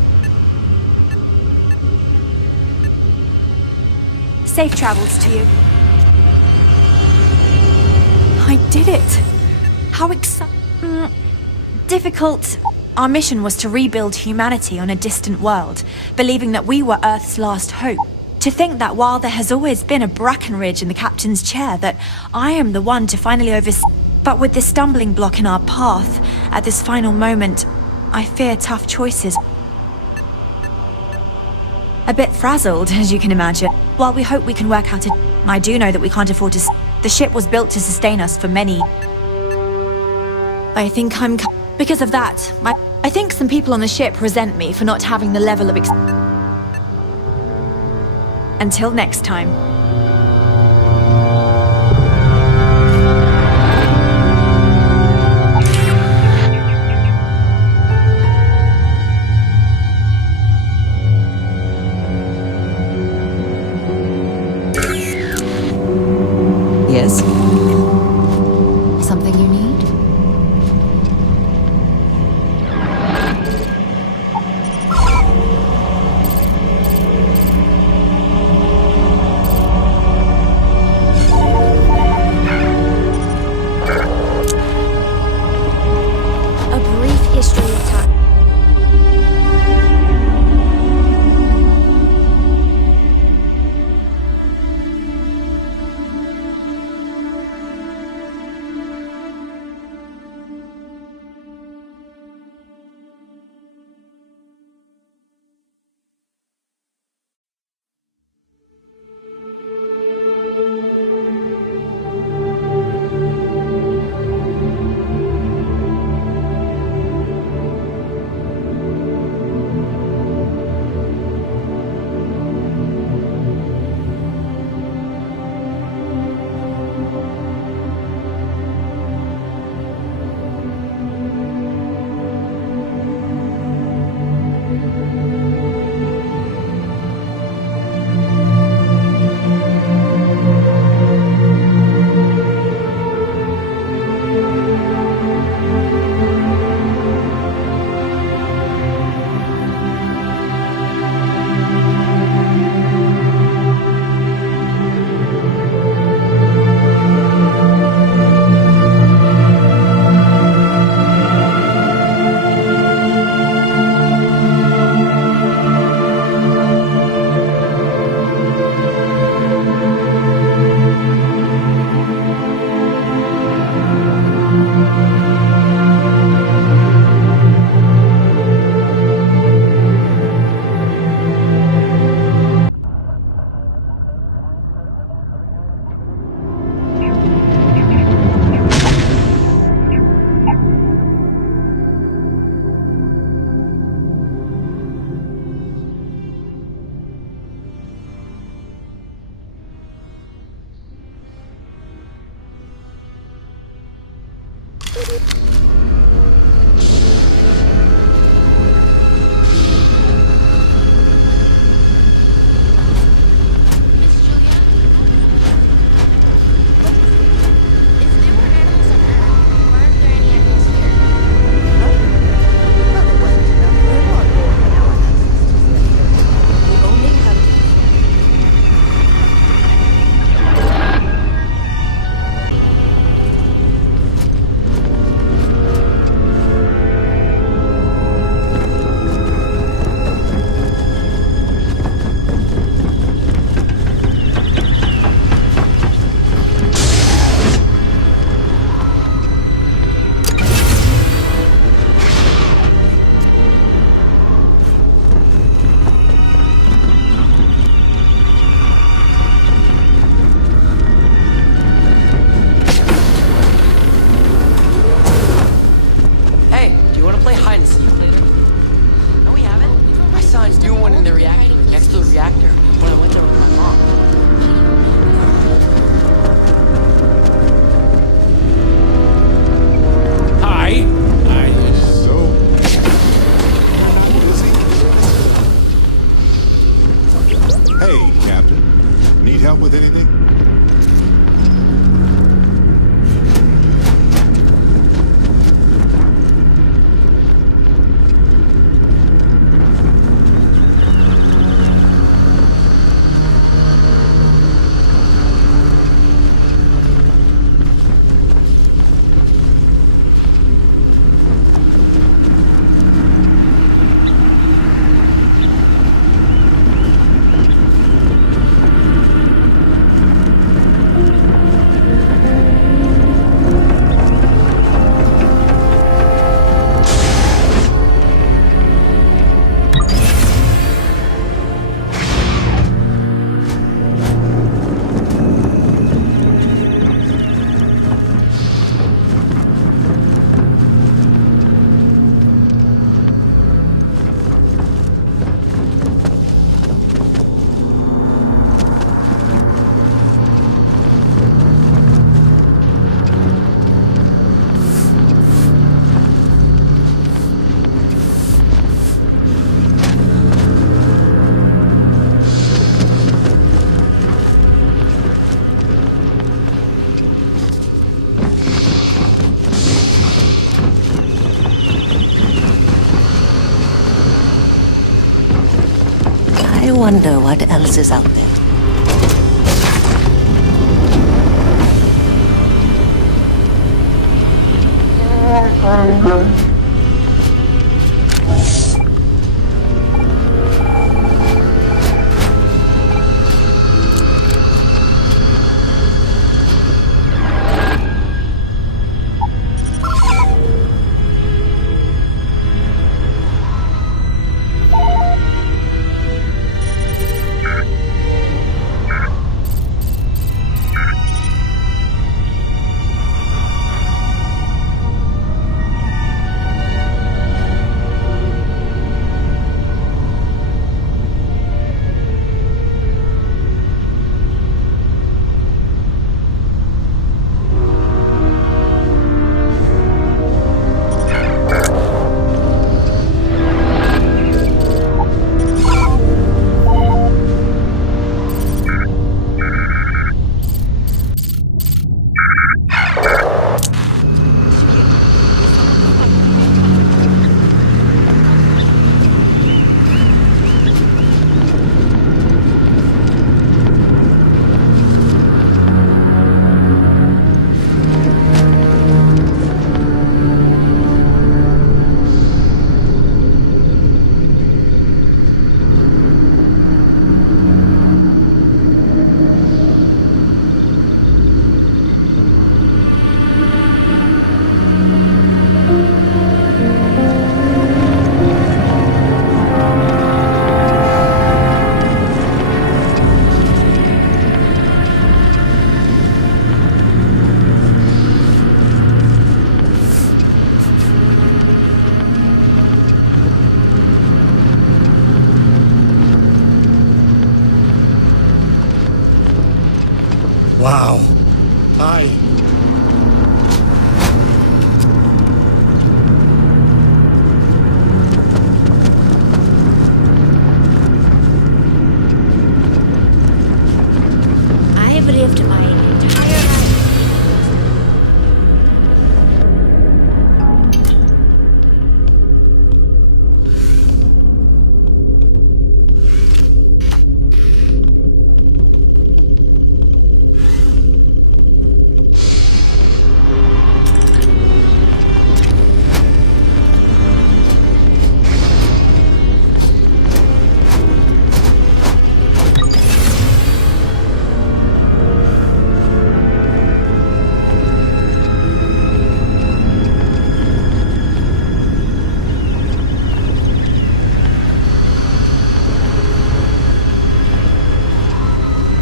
Safe travels to you. I did it! How difficult. Our mission was to rebuild humanity on a distant world, believing that we were Earth's last hope. To think that while there has always been a Brackenridge in the captain's chair, that I am the one to finally oversee. But with this stumbling block in our path, at this final moment, I fear tough choices. A bit frazzled, as you can imagine. While we hope we can work out I do know that we can't afford to. The ship was built to sustain us for many. I think I'm. Because of that, I think some people on the ship resent me for not having the level of Until next time. history of time. I wonder what else is out there. Wow. Hi. I've lived my entire life.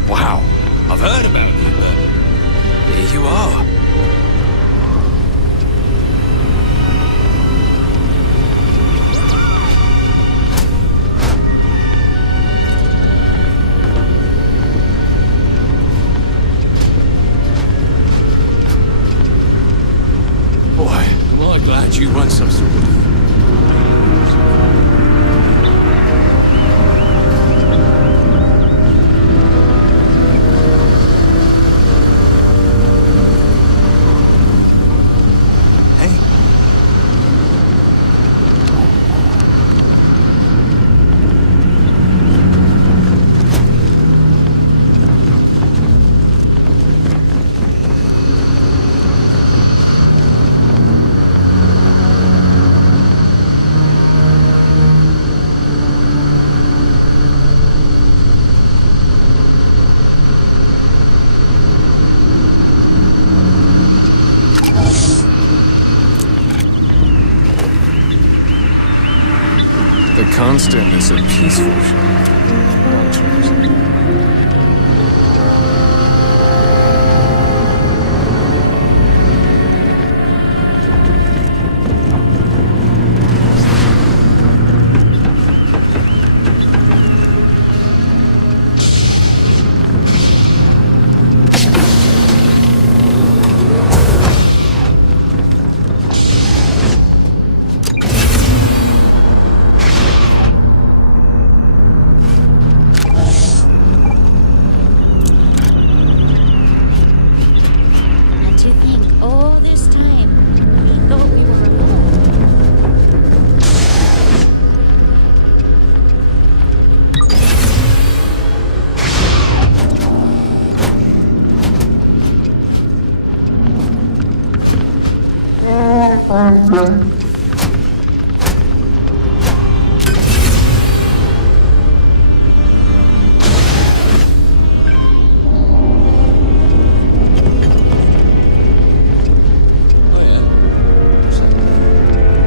Wow. I've heard about you, but here you are. Boy, am I glad you weren't some sort of... The Constant is a peaceful ship. And to think, all this time, we thought we were alone.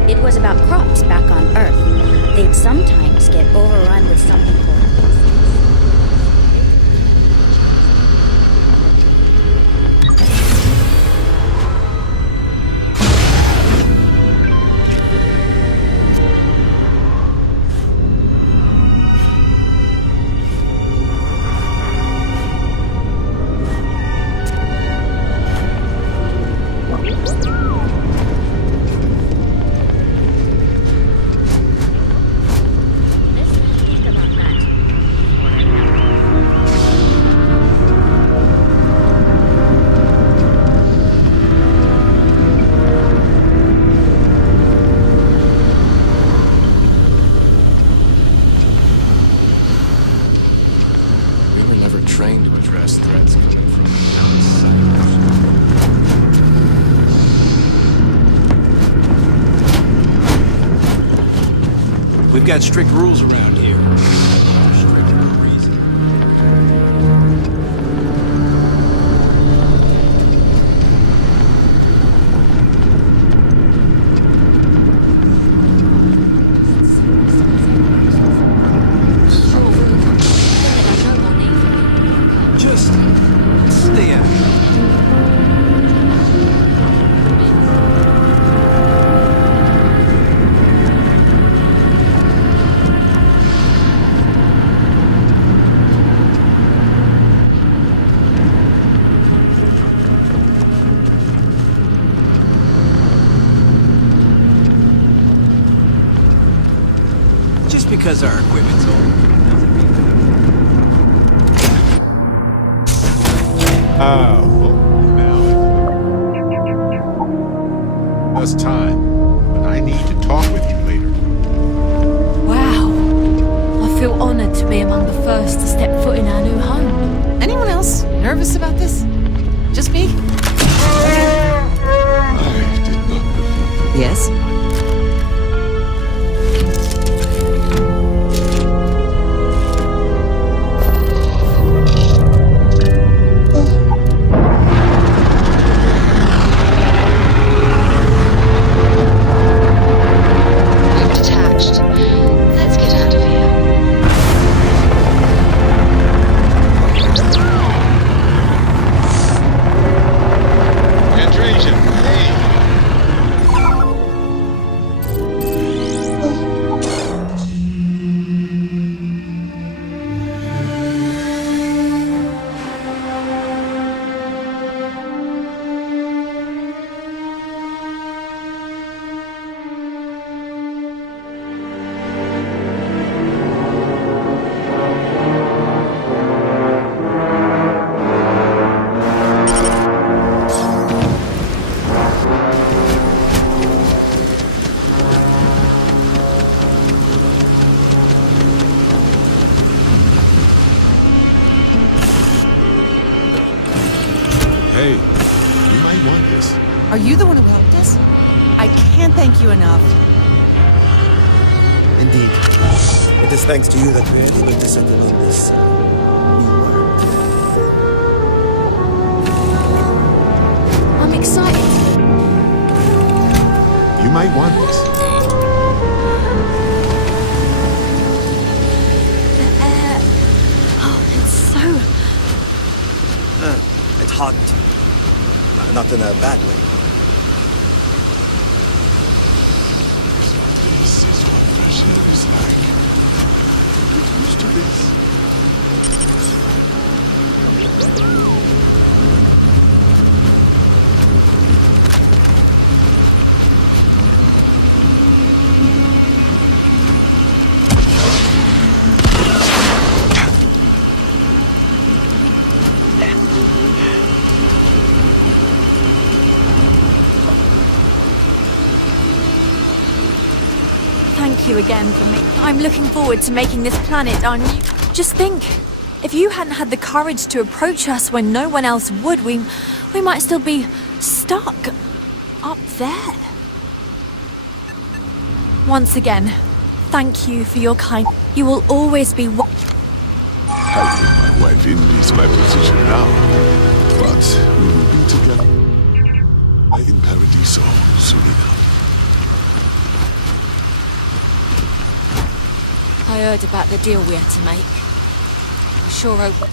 It was about crops back on Earth. They'd sometimes get overrun with something called We were never trained to address threats coming from outside. We've got strict rules around here. Strict for a reason. Just stay out. Just because our equipment's old. It's time, but I need to talk with you later. Wow. I feel honored to be among the first to step foot in our new home. Anyone else nervous about this? Just me? Yes? Hey, you might want this. Are you the one who helped us? I can't thank you enough. Indeed. It is thanks to you that we are able to settle on this new world. I'm excited. You might want this. The air... Oh, it's so... It's hot. Not in a bad way. This is what fresh air is like. Get used to this. Thank you again for me. I'm looking forward to making this planet our new... Just think, if you hadn't had the courage to approach us when no one else would, we might still be stuck up there. Once again, thank you for your kind... You will always be... I think my wife envies my position now, but we will be together in Paradiso soon enough. I heard about the deal we had to make. I sure hope...